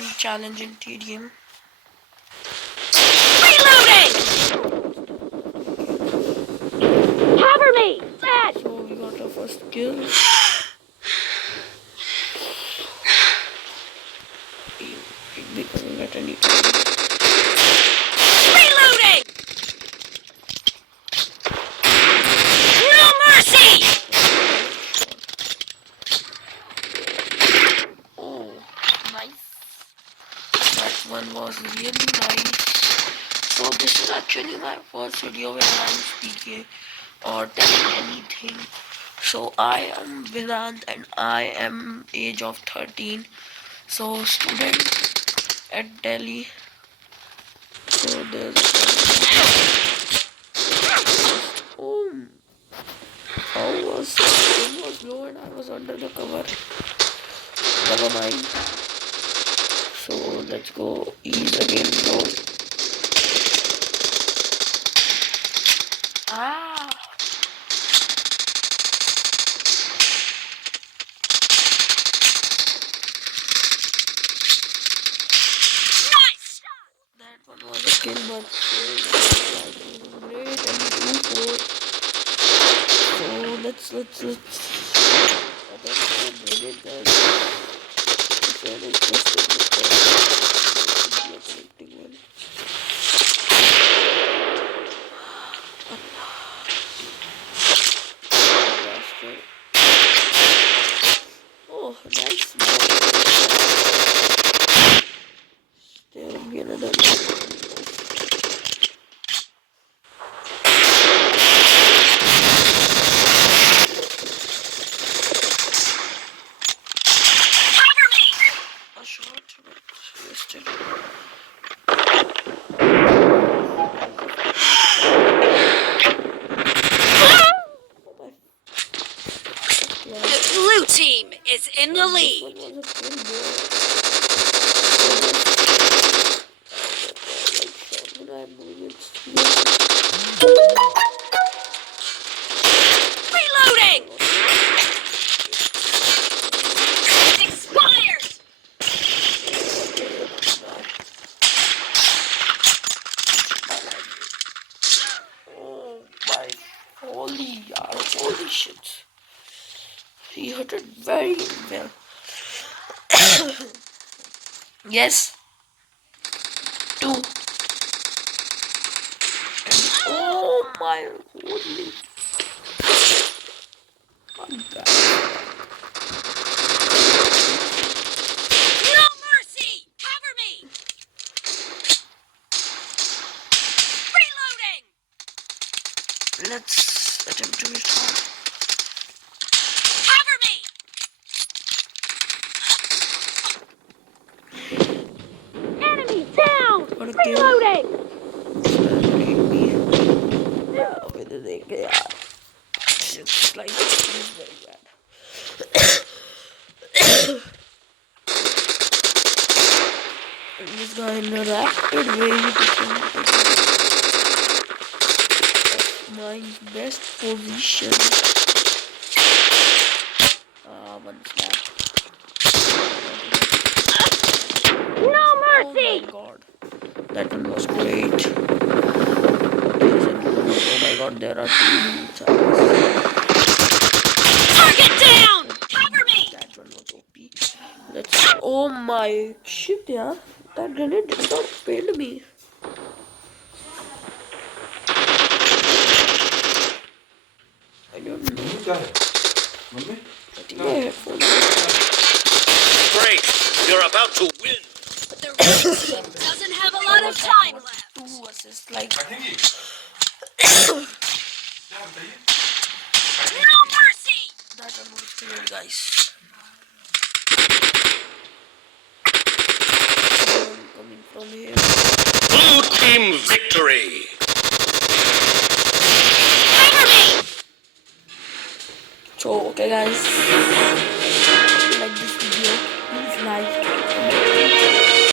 second challenge in TDM. Reloading! Cover me! Dead! So we got our first kill. It be coming at any time. Reloading! No mercy! Oh, nice. That one was really nice. So this is actually my first video where I'm speaking or telling anything. So I am Vedant and I am age of 13. So student at Delhi. So there's oh, how was it was low and I was under the cover. Never mind. So let's go ease again bro. Ah, Nice! that one was a kill, but great and 2-4. So let's I don't know, brilliant guys. If you're interested with that, be a connecting one. Blaster. Oh, nice man. There will be another one. Cover me! A shot, but wasted. The blue team is in the This one lead. was a kill, bro. Like shot when I'm moving it slow. Reloading! Expired! Oh my holy shit. He hit it very well. Yes. 2. And oh my holy. One guy. No mercy! Cover me! Reloading! Let's attempt to restart. Cover me! Enemy down! What a kill. Reloading! Whether they get it's like it's very bad. And this guy in a rapid way he became my best position. One slap. No Oh mercy! my god. That one was great. Oh my god, there are 2 sides. Target down! Cover me! That one was OP. Let's. Oh my shit, yeah. That grenade did not fail me. I don't know. I think my headphones. Great! You're about to win! But the red team doesn't have a lot of time left. 2 assists, like. No mercy! That one was great, guys. Coming from here. Blue team victory!